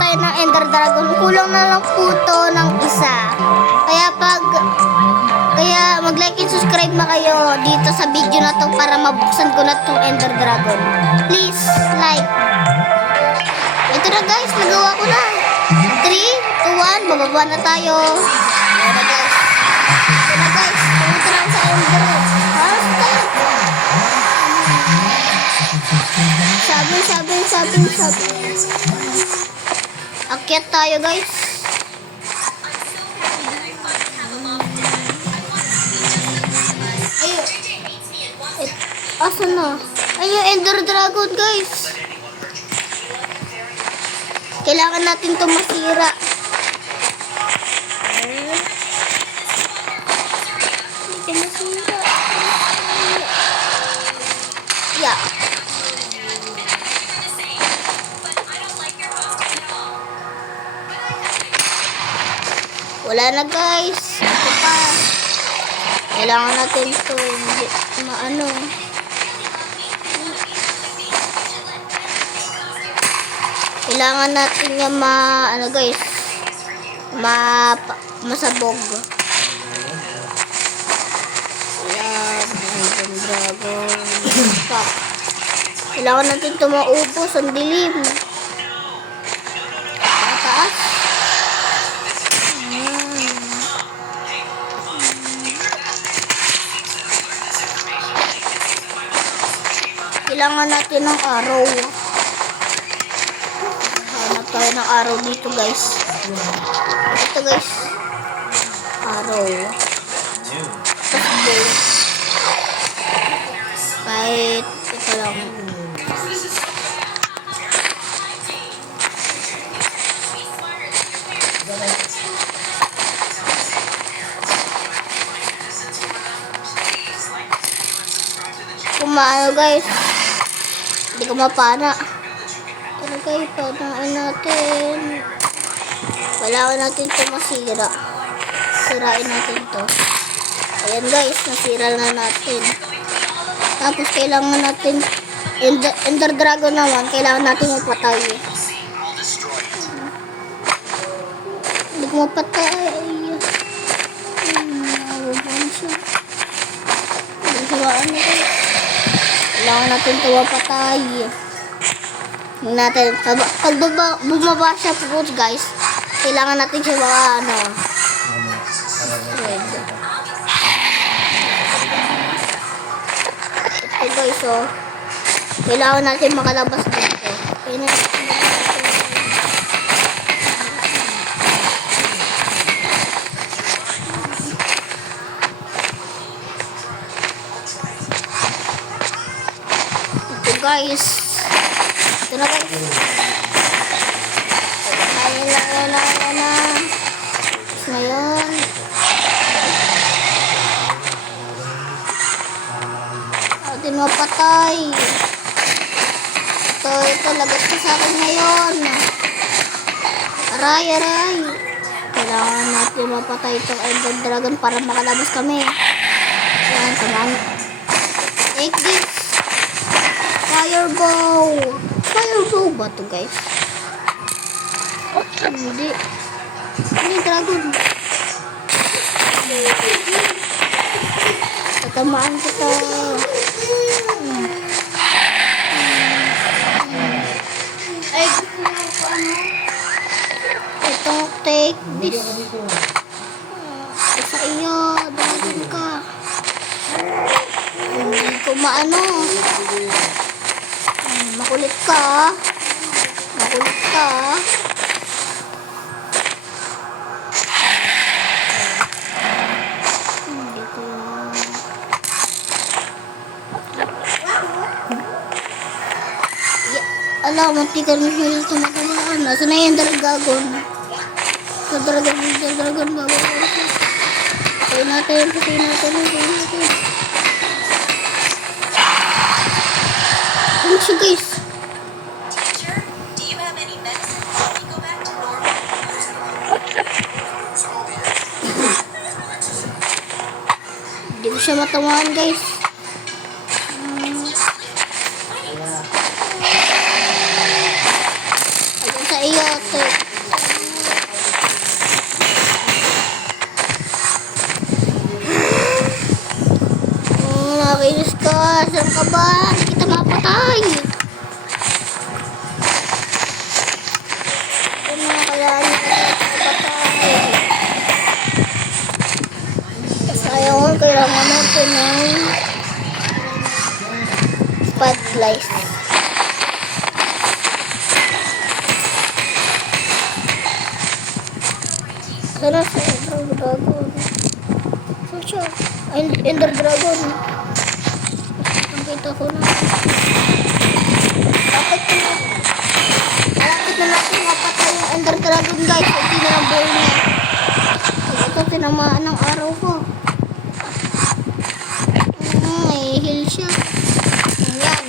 tayo ng Ender Dragon. Kulang na lang po to ng isa. Kaya mag-like and subscribe na kayo dito sa video na to para mabuksan ko na tong Ender Dragon. Please, like. Ito na guys, nagawa ko na. 3, 2, 1, bababa na tayo. Ayan na guys. Ito na guys, pumunta lang sa Ender. Hashtag. Sabi. Akyat tayo guys. Asan na? Ay, yung Ender Dragon, guys. Kailangan natin ito masira. Ito masira. Yeah. Wala na, guys. Ito pa. Kailangan natin ito. Maano. Kailangan natin yung masabog. Dragon. Fuck. Kailangan natin ito maubos. Ang dilim. Mataas. Kailangan natin ng araw. Hanap tayo ng araw dito guys. Ito guys. Araw. Tapos kahit ito lang. Kumaano guys. Hindi ko mapana. Pero guys, panain natin. Kailangan natin ito masira. Sirain natin ito. Ayan guys, nasira na natin. Tapos kailangan natin Ender Dragon naman, kailangan natin mapatay. Hindi ko mapatay. Kailangan natin ito mapatay. Pag bumaba siya po guys, kailangan natin siya ito guys, so kailangan natin makalabas dito. Ito guys. Ito na guys. Ayan na. Ngayon. Atin mapatay. Ito, lagas ko sa akin ngayon. Aray. Kailangan natin mapatay itong Ender Dragon para makalabas kami. Ayan, tamaan. Take this. Fireball ba ito guys? Hindi dragon. Tatamaan kita. Ito, take this. Sa iyo, dragon ka. Hindi ko maano. Makulit ka. Ala, munti ka rin sila tumatamaan. Nasa na yung Dragon. Dragon ba? Patayin natin. Ano siya guys? Hindi ko siya matamaan guys. sa iyo, ate. Nakinis ka. Saan ka ba? Hindi kita mapatay. Ano na kaya hindi kita mapatay? Kasi ayaw, kailangan natin ng spotlight. Sana sa Ender Dragon. Saan siya? Ender Dragon. Nakita ko na. Malapit na natin mapatay yung Ender Dragon, guys. Hindi na lang buhay niya. Ito, tinamaan ng araw ko. May heal siya. Ayan.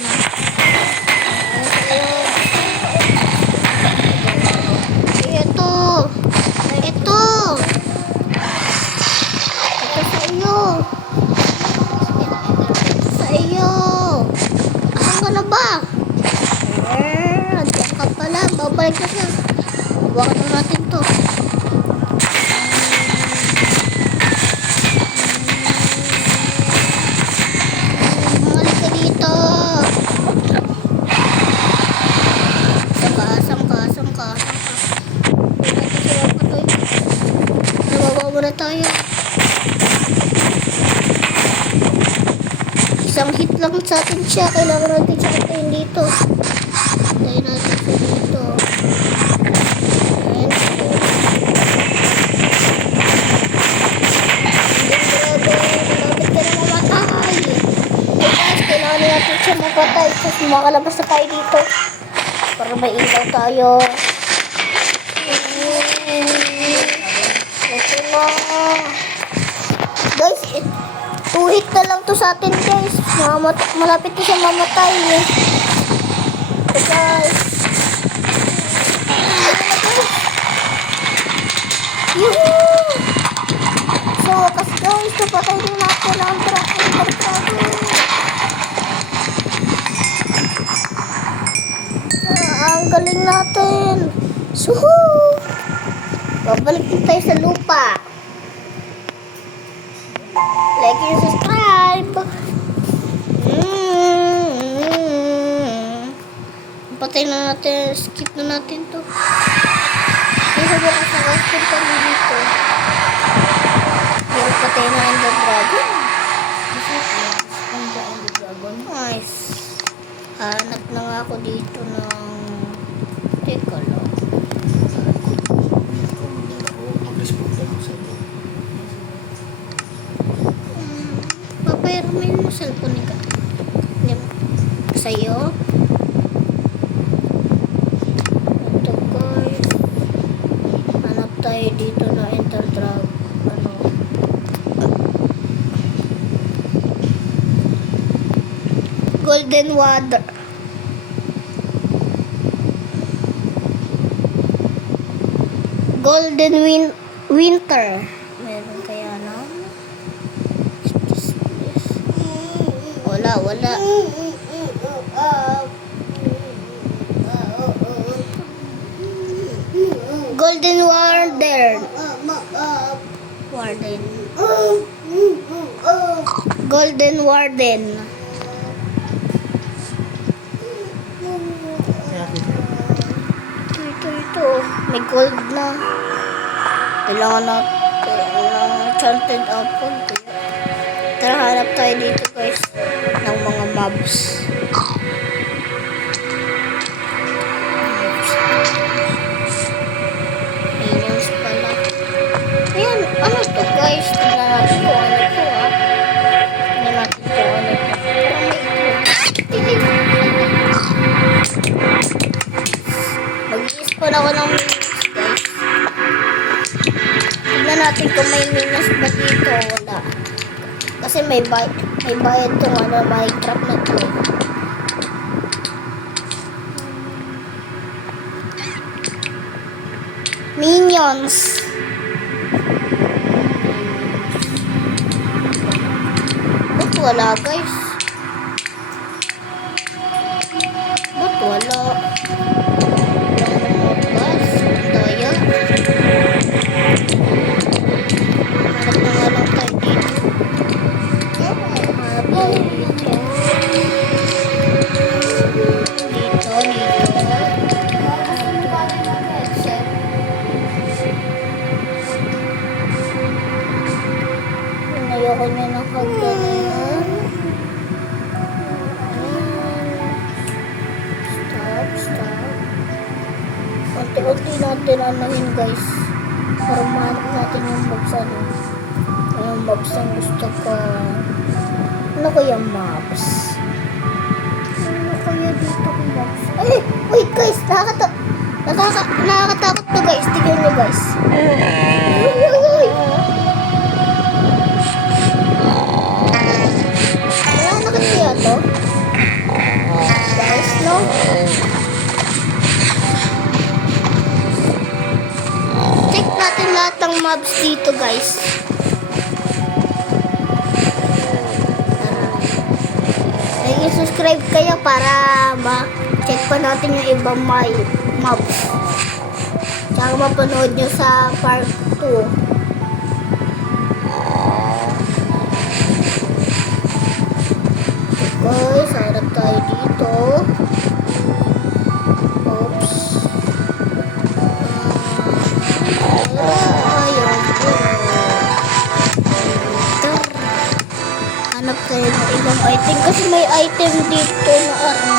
Ito. Ito. Ito sa iyo. Sa iyo. Asan ka na ba? Andiyan ka pala. Babalik na siya. Bakit na natin to? Bumalik ka dito. Asan ka? Nababawa na tayo. Isang hit lang sa atin siya. Kailangan natin siya katayin dito. Katayin natin siya dito. Ayan. Malapit ka na mamatay. Guys, kailangan natin siya mapatay. Kasi makalabas na tayo dito. Para may ilaw tayo. Ito na. Guys, 2 hit na lang to sa atin, guys. Malapit na siya mamatay. So, guys. Yuhuu! So, kasi guys, napatay din natin ang dragon. Ang galing natin. Suhuu! Babalik din tayo sa lupa. Like and subscribe. Patay na natin. Skip na natin to. Kasi bukas na skip kami dito. Pero patay na Ender Dragon. Nice. Hanap na nga ako dito ng... Teka lang. Papayarmin mo cellphone ka. Sa'yo. Ito guys. Hanap tayo dito na Ender Dragon. Golden Water. Golden Winter. Meron kaya no? Wala. Golden Warden. Golden Warden. Ito. May gold na. Kailangan natin ng enchanted apple. Tara, hanap tayo dito guys ng mga mobs. Minions pala. Ayan, ano to guys? Tignan natin kung ano to Tignan natin kung ano to. Mag-i-spawn ako ng minions guys. Tignan natin kung may minions ba dito. Wala. Kasi may bayad tong Minecraft na to. Minions. Ba't wala guys? Ba't wala? unti-unti natin anahin guys. Para mahanap natin yung mobs ano. Yung mobs ang gusto ko. Ano kaya mobs? Ano kaya dito kung mobs? Ay! Wait guys! Nakakatakot to guys. Tignan nyo guys. Uy! Uy! Uy! Nakakit kaya to? Guys, no? Check natin lahat ng mobs dito guys. Subscribe kayo para ma-check pa natin yung ibang mobs. Tsaka mapanood nyo sa part 2. Guys, harap tayo dito. Oops. Ayun. Hanap tayo ng ibang item kasi may item dito na ano.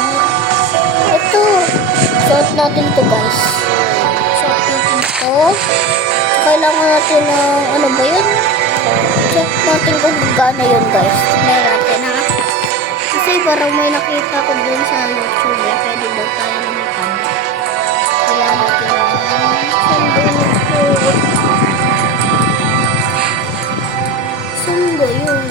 Ito. Suot natin to guys. Suot natin to. Kailangan natin ng ano ba yun? Check natin kung gana yun guys. Tignan natin ha. Kasi parang may nakita ko dun sa YouTube eh. Pwede daw tayo naman. Kaya natin saan ba yun?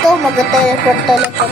Ito, mag-teleport na ako.